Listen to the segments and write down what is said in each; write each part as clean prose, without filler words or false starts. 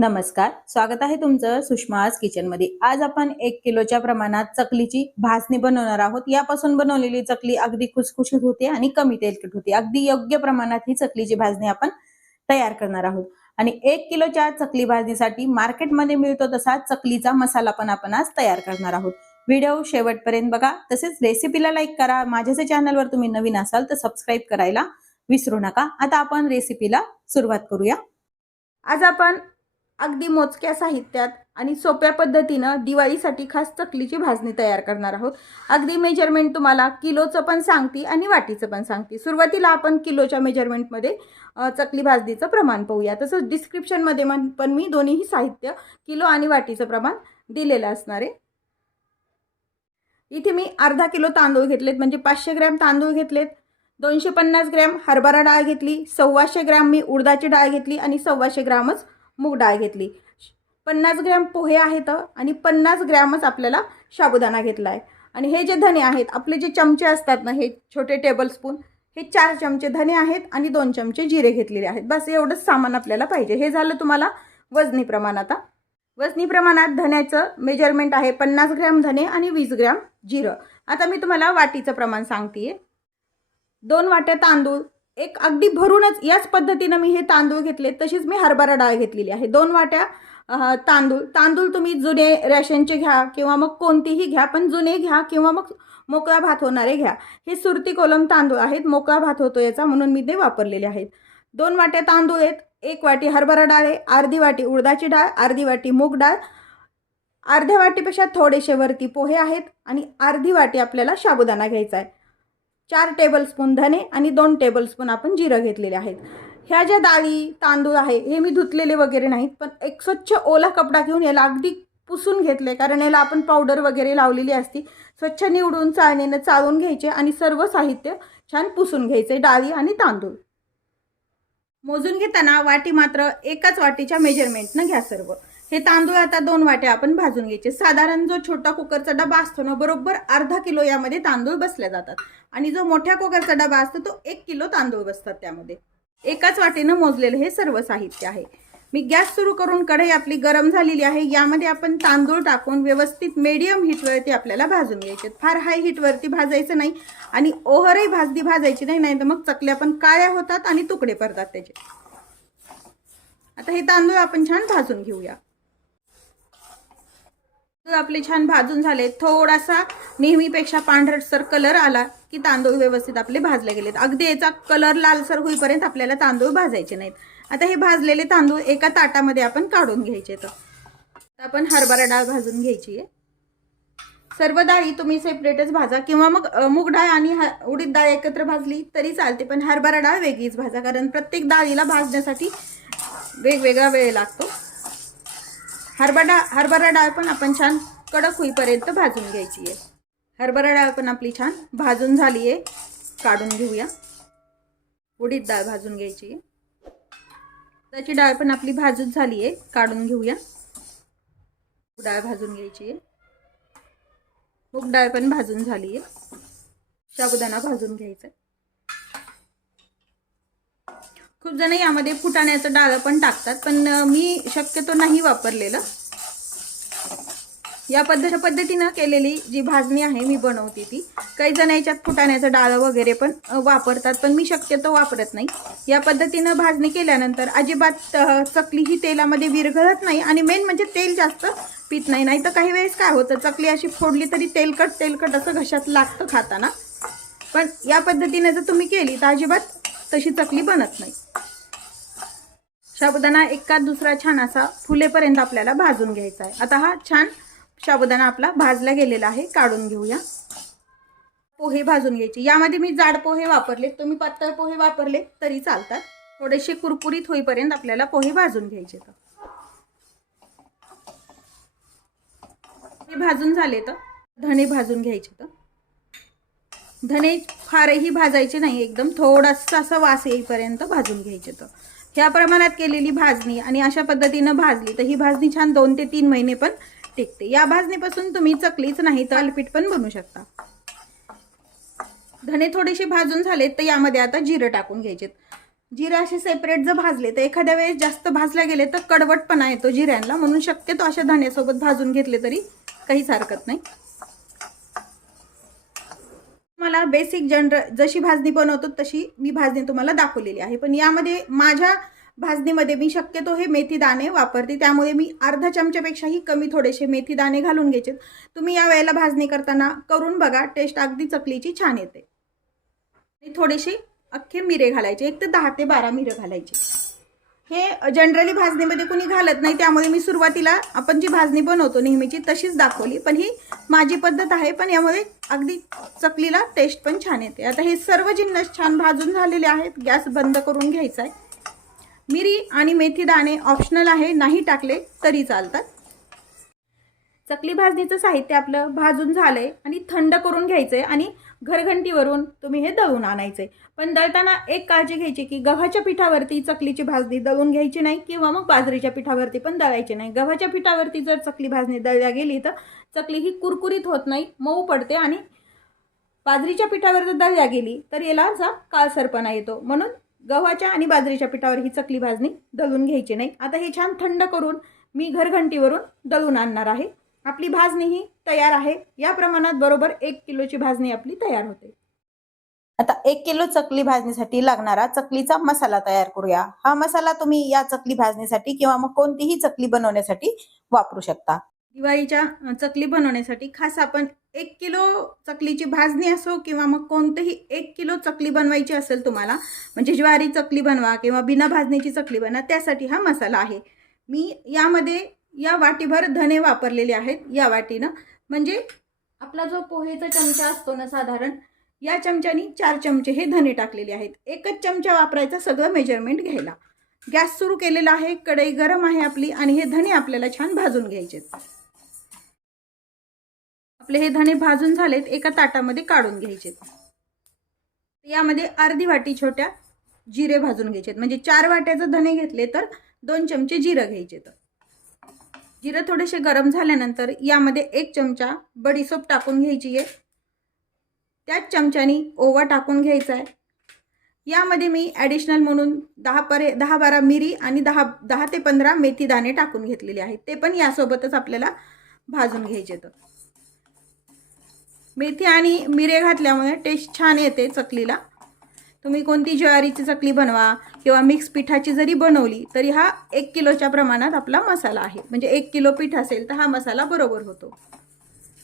नमस्कार, स्वागत आहे तुमचं सुषमाज किचनमध्ये। आज आपण 1 किलोच्या प्रमाणात चकलीची भाजणी बनवणार आहोत। यापासून बनवलेली चकली अगदी खुसखुशीत होते आणि कमी तेलकट होते। अगदी योग्य प्रमाणात ही चकलीची भाजणी आपण तयार करणार आहोत। आणि 1 किलोच्या चकली भाजणीसाठी मार्केटमध्ये मिळतो तसा चकलीचा मसाला पण आपण आज तयार करणार आहोत। व्हिडिओ शेवटपर्यंत बघा। तसेच रेसिपीला लाईक करा। माझ्या चॅनलवर तुम्ही नवीन असाल तर सबस्क्राइब करायला विसरू नका। आता आपण रेसिपीला सुरुवात करूया। आज आपण अगदी मोजक्या साहित्यात आणि सोप्या पद्धतीनं दिवाळीसाठी खास चकलीची भाजणी तयार करणार आहोत। अगदी मेजरमेंट तुम्हाला किलोचं पण सांगते आणि वाटीचं पण सांगते। सुरुवातीला आपण किलोच्या मेजरमेंटमध्ये चकली भाजणीचं प्रमाण पाहूया। तसंच डिस्क्रिप्शनमध्ये पण मी दोन्हीही साहित्य किलो आणि वाटीचं प्रमाण दिलेलं असणार आहे। इथे मी अर्धा किलो तांदूळ घेतलेत, म्हणजे 500 ग्रॅम तांदूळ घेतलेत। 250 ग्रॅम हरभरा डाळ घेतली, 125 ग्रॅम मी उडदाची डाळ घेतली आणि 125 ग्रॅमच मूग डाळ घेतली। 50 ग्रॅम पोहे आहेत आणि 50 ग्रॅमच आपल्याला साबुदाणा घेतला आहे। आणि हे जे धने आहेत, आपले जे चमचे असतात ना, हे छोटे टेबलस्पून, हे 4 चमचे धने आहेत आणि 2 चमचे जिरे घेतलेले आहेत। बस एवढंच सामान आपल्याला पाहिजे। हे झालं तुम्हाला वजनी प्रमाण। आता वजनी प्रमाणात धन्याचं मेजरमेंट आहे 50 ग्रॅम धने आणि 20 ग्रॅम जिरं। आता मी तुम्हाला वाटीचं प्रमाण सांगतेय। 2 वाट्या तांदूळ, एक अगदी भरूनच याच पद्धतीने मी हे तांदूळ घेतले। तशीच मी हरभरा डाळ घेतलेली आहे। 2 वाट्या तांदूळ तुम्ही जुने रेशनचे घ्या किंवा मग कोणतीही घ्या, पण जुने घ्या किंवा मग मोकळा भात होणारे घ्या। हे सुरती कोलम तांदूळ आहेत, मोकळा भात होतो याचा, म्हणून मी ते वापरलेले आहेत। 2 वाट्या तांदूळ आहेत, 1 वाटी हरभरा डाळ आहे, अर्धी वाटी उडदाची डाळ, अर्धी वाटी मूग डाळ, अर्ध्या वाटीपेक्षा थोडेसे वरती पोहे आहेत आणि अर्धी वाटी आपल्याला साबुदाणा घ्यायचा आहे। 4 टेबलस्पून धने आणि 2 टेबलस्पून आपण जिरं घेतलेले आहेत। ह्या ज्या डाळी तांदूळ आहे हे मी धुतलेले वगैरे नाहीत, पण एक स्वच्छ ओला कपडा घेऊन याला अगदी पुसून घेतले, कारण याला आपण पावडर वगैरे लावलेली असती। स्वच्छ निवडून चाळणीने चाळून घ्यायचे आणि सर्व साहित्य छान पुसून घ्यायचे, डाळी आणि तांदूळ। मोजून घेताना वाटी मात्र एकाच वाटीच्या मेजरमेंटनं घ्या सर्व। हे तांदूळ आता 2 वाट्या आपण भाजून घ्यायचे। साधारण जो छोटा कुकरचा डबा असतो ना, बरोबर अर्धा किलो यामध्ये तांदूळ बसले जातात। आणि जो मोठ्या कुकरचा डबा असतो तो 1 किलो तांदूळ बसतात त्यामध्ये। एकाच वाटीनं मोजलेलं हे सर्व साहित्य आहे। मी गॅस सुरू करून कढई आपली गरम झालेली आहे। यामध्ये आपण तांदूळ टाकून व्यवस्थित मीडियम हीटवरती आपल्याला भाजून घ्यायचे। फार हाय हीटवरती भाजायचं नाही आणि ओव्हरही भाजायची नाही, नाहीतर मग चकल्या पण काळ्या होतात आणि तुकडे पडतात त्याचे। आता हे तांदूळ आपण छान भाजून घेऊया। आपले छान भाजून झाले। थोडासा नेहमीपेक्षा पांढरसर कलर आला की तांदूळ व्यवस्थित आपले भाजले गेलेत। अगदी याचा कलर लालसर होईपर्यंत आपल्याला तांदूळ भाजायचे नाहीत। आता हे भाजलेले तांदूळ एका ताटामध्ये आपण काढून घ्यायचे। तर आपण हरभरा डाळ भाजून घ्यायची आहे। सर्व डाळी तुम्ही सेपरेटच भाजा किंवा मग मूग डाळ आणि उडीद डाळ एकत्र भाजली तरी चालते, पण हरभरा डाळ वेगळीच भाजा, कारण प्रत्येक डाळीला भाजण्यासाठी वेगवेगळा वेळ लागतो। हरभरा डाळ पण आपण छान कडक होईपर्यंत भाजून घ्यायची आहे। हरभरा डाळ पण आपली छान भाजून झाली आहे, काढून घेऊया। उडीद डाळ भाजून घ्यायची आहे। उडदाची डाळ पण आपली भाजून झाली आहे, काढून घेऊया। डाळ भाजून घ्यायची आहे। मूग डाळ पण भाजून झाली आहे। साबुदाणा भाजून घ्यायचा। खूप जण यामध्ये फुटाण्याचं डाळ पण टाकतात, पण मी शक्यतो नाही वापरलेलं। या पद्धतीनं केलेली जी भाजणी आहे मी बनवते ती। काही जण याच्यात फुटाण्याचं डाळ वगैरे पण वापरतात, पण मी शक्यतो वापरत नाही। या पद्धतीनं भाजणी केल्यानंतर अजिबात चकली ही तेलामध्ये विरघळत नाही आणि मेन म्हणजे तेल जास्त पित नाही। नाही तर काही वेळेस काय होतं, चकली अशी फोडली तरी तेलकट असं घशात लागतं खाताना। पण या पद्धतीने जर तुम्ही केली तर अजिबात तशी चकली बनत नाही। साबुदाणा एका दुसरा छान असा फुलेपर्यंत आपल्याला भाजून घ्यायचा आहे। आता हा छान साबुदाणा आपला भाजला गेलेला आहे, काढून घेऊया। पोहे भाजून घ्यायचे। यामध्ये मी जाड पोहे वापरले, तुम्ही पातळ पोहे वापरले तरी चालतात। थोडेसे कुरकुरीत होईपर्यंत आपल्याला पोहे भाजून घ्यायचे। हे भाजून झाले तर धणे भाजून घ्यायचे। तर धणे फारही भाजायचे नाही, एकदम थोडासा असा वास येईपर्यंत भाजून घ्यायचे। तर ह्या प्रमाणात केलेली भाजणी आणि अशा पद्धतीने भाजली तर ही भाजणी छान 2 ते 3 महिने पण टिकते। या भाजणीपासून तुम्ही चकलीच नाही तर थालीपीठ पण बनवू शकता। धणे थोडेसे भाजून झालेत तर यामध्ये आता जिरं टाकून घ्यायचे। जिरे असे सेपरेट जर भाजले तर एखाद्या वेळेस जास्त भाजल्या गेले तर कडवटपणा येतो जिऱ्यांना, म्हणून शक्यतो अशा धण्यासोबत भाजून घेतले तरी काहीच हरकत नाही. मला बेसिक जशी भाजणी बनवतो तशी मी भाजणी तुम्हाला दाखवलेली आहे, पण यामध्ये माझ्या भाजणीमध्ये मी शक्यतो हे मेथी दाणे वापरते, त्यामुळे मी अर्धा चमच्यापेक्षाही कमी थोडेसे मेथी दाणे घालून घ्यायचे. तुम्ही या वेळेला भाजणी करताना करून बघा, टेस्ट अगदी चकलीची छान येते. थोडेसे अख्खे मिरे घालायचे, 1 ते 10 ते 12 मिरे घालायचे. हे जनरली भाजणीमध्ये कुणी घालत नाही, त्यामुळे मी सुरुवातीला आपण जी भाजणी बनवतो नेहमीची तशीच दाखवली, पण ही माझी पद्धत आहे, पण यामुळे अगदी चकलीला टेस्ट पण छान येते. आता हे सर्व जिन्नस छान भाजून झालेले आहेत. गॅस बंद करून घ्यायचा आहे. मिरी आणि मेथी दाणे ऑप्शनल आहे, नाही टाकले तरी चालतात. चकली भाजणीचं साहित्य आपलं भाजून झालंय आणि थंड करून घ्यायचंय आणि घरघंटीवरून तुम्ही हे दळून आणायचंय. पण दळताना एक काळजी घ्यायची की गव्हाच्या पिठावरती चकलीची भाजणी दळून घ्यायची नाही किंवा मग बाजरीच्या पिठावरती पण दळायची नाही. गव्हाच्या पिठावरती जर चकली भाजणी दळल्या गेली तर चकली ही कुरकुरीत होत नाही, मऊ पडते, आणि बाजरीच्या पिठावर जर दळल्या गेली तर याला असा काळसरपणा येतो. म्हणून गव्हाच्या आणि बाजरीच्या पिठावर ही चकली भाजणी दळून घ्यायची नाही. आता हे छान थंड करून मी घरघंटीवरून दळून आणणार आहे. आपली भाजणी ही तयार आहे. या प्रमाणात बरोबर 1 किलोची भाजणी आपली तयार होते. आता 1 किलो चकली भाजणीसाठी लागणारा चकलीचा मसाला तयार करूया. हा मसाला तुम्ही या चकली भाजणीसाठी किंवा मग कोणतीही चकली बनवण्यासाठी वापरू शकता. दिवाळीच्या चकली बनवण्यासाठी खास आपण 1 किलो चकलीची भाजणी असो किंवा मग कोणतेही 1 किलो चकली बनवायची असेल तुम्हाला, म्हणजे ज्वारी चकली बनवा किंवा बिना भाजणीची चकली बनवा, त्यासाठी हा मसाला आहे. मी यामध्ये या वाटीभर धणे वापरलेले आहेत. या वाटीनं म्हणजे आपला जो पोहेचा चमचा असतो ना साधारण, या चमच्यानी 4 चमचे हे धणे टाकलेले आहेत. 1च चमचा वापरायचा सगळं मेजरमेंट घ्यायला. गॅस सुरू केलेला आहे, कढई गरम आहे आपली, आणि हे धणे आपल्याला छान भाजून घ्यायचे. आपले हे धणे भाजून झालेत, एका ताटामध्ये काढून घ्यायचे. यामध्ये अर्धी वाटी छोट्या जिरे भाजून घ्यायचे, म्हणजे 4 वाट्याचे धणे घेतले तर 2 चमचे जिरे घ्यायचे. जिरे थोडेसे गरम झाल्यानंतर यामध्ये 1 चमचा बडीशोप टाकून घ्यायची आहे. त्याच चमच्यानी ओवा टाकून घ्यायचा आहे. यामध्ये मी ॲडिशनल म्हणून 10-12 मिरी आणि 10 ते 15 मेथी दाणे टाकून घेतलेले आहेत. ते पण यासोबतच आपल्याला भाजून घ्यायचे. तर मेथी आणि मिरे घातल्यामुळे टेस्ट छान येते चकलीला. तुम्ही कोणती ज्वारीची चकली बनवा किंवा मिक्स पिठाची जरी बनवली तरी हा 1 किलोच्या प्रमाणात आपला मसाला आहे. म्हणजे 1 किलो पीठ असेल तर हा मसाला बरोबर होतो.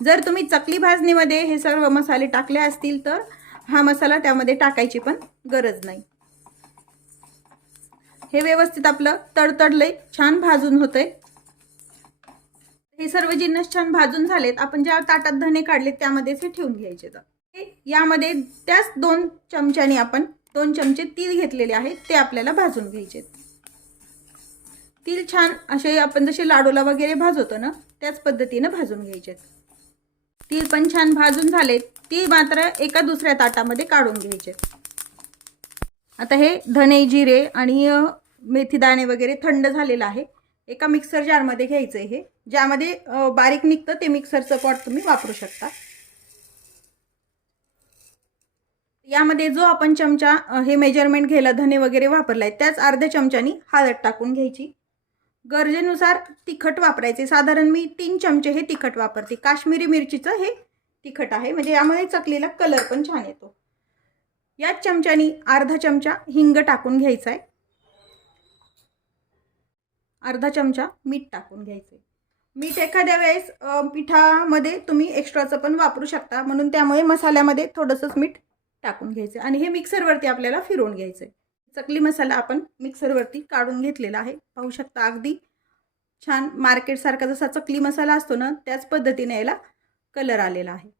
जर तुम्ही चकली भाजणीमध्ये हे सर्व मसाले टाकले असतील तर हा मसाला त्यामध्ये टाकायची पण गरज नाही. हे व्यवस्थित आपलं तडतडलंय, छान भाजून होतंय. हे सर्व जिन्नस छान भाजून झालेत. आपण ज्या ताटात धणे काढलेत त्यामध्येच हे ठेवून घ्यायचे. तर यामध्ये त्याच 2 चमच्यानी आपण 2 चमचे तीळ घेतलेले आहेत, ते आपल्याला भाजून घ्यायचे. तीळ छान असे आपण जसे लाडूला वगैरे भाजवतो ना त्याच पद्धतीने भाजून घ्यायचे. तीळ पण छान भाजून झालेत. तीळ मात्र एका दुसऱ्या ताटामध्ये काढून घ्यायचे. आता हे धणे, जिरे आणि मेथी दाणे वगैरे थंड झालेलं आहे. एका मिक्सर जारमध्ये घ्यायचं आहे. हे ज्यामध्ये बारीक निघतं ते मिक्सरचं पॉट तुम्ही वापरू शकता. यामध्ये जो आपण चमचा हे मेजरमेंट घ्यायला धणे वगैरे वापरलाय त्याच अर्ध्या चमच्यानी हळद टाकून घ्यायची. गरजेनुसार तिखट वापरायचे. साधारण मी 3 चमचे हे तिखट वापरते. काश्मीरी मिरचीचं हे तिखट आहे, म्हणजे यामध्ये चकलीला कलर पण छान येतो. याच चमच्यानी अर्धा चमचा हिंग टाकून घ्यायचा आहे. अर्धा चमचा मीठ टाकून घ्यायचं. मीठ एखाद्या वेळेस पिठामध्ये तुम्ही एक्स्ट्राचं पण वापरू शकता, म्हणून त्यामुळे मसाल्यामध्ये थोडंसंच मीठ टाकून घ्यायचं आणि हे मिक्सरवरती आपल्याला फिरवून घ्यायचं आहे. चकली मसाला आपण मिक्सरवरती काढून घेतलेला आहे. पाहू शकता अगदी छान मार्केटसारखा जसा चकली मसाला असतो ना त्याच पद्धतीने याला कलर आलेला आहे.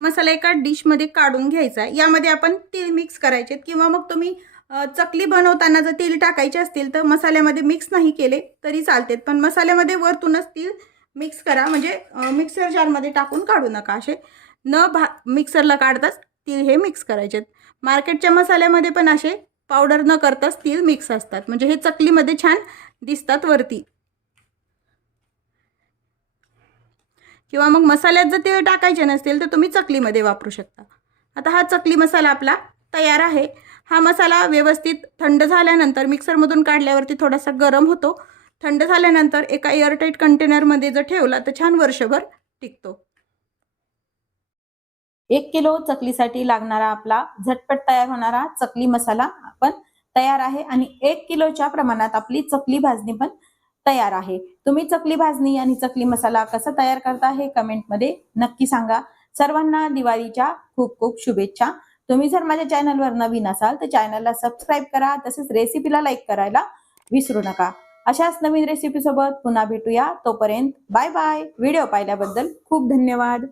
मसाला एका डिशमध्ये काढून घ्यायचा. यामध्ये आपण तीळ मिक्स करायचे किंवा मग तुम्ही चकली बनवताना जर तीळ टाकायचे असतील तर मसाल्यामध्ये मिक्स नाही केले तरी चालतात, पण मसाल्यामध्ये वरतूनच तीळ मिक्स करा. म्हणजे मिक्सर जारमध्ये टाकून काढू नका. असे मिक्सरला काढताच तीळ हे मिक्स करायचे. मार्केटच्या मसाल्यामध्ये पण असे पावडर न करताच तीळ मिक्स असतात, म्हणजे हे चकलीमध्ये छान दिसतात वरती. किंवा मग मसाल्यात जर तीळ टाकायचे नसतील तर तुम्ही चकलीमध्ये वापरू शकता. आता हा चकली मसाला आपला तयार आहे. हा मसाला व्यवस्थित थंड झाल्यानंतर मिक्सरमधून काढल्यावरती थोडासा गरम होतो. थंड झाल्यानंतर एका एअरटाईट कंटेनरमध्ये जर ठेवला तर छान वर्षभर टिकतो. 1 किलो चकलीसाठी लागणारा आपला झटपट तयार होणारा चकली मसाला पण तयार आहे आणि 1 किलोच्या प्रमाणात आपली चकली भाजणी पण तयार आहे. तुम्ही चकली भाजणी आणि चकली मसाला कसा तयार करता हे कमेंटमध्ये नक्की सांगा. सर्वांना दिवाळीच्या खूप खूप शुभेच्छा. तुम्ही जर माझ्या चॅनलवर नवीन असाल तर चॅनलला सबस्क्राईब करा, तसेच रेसिपीला लाईक करायला विसरू नका. अशाच नवीन रेसिपी सोबत पुन्हा भेटूया. तोपर्यंत बाय बाय. व्हिडिओ पाहिल्याबद्दल खूप धन्यवाद.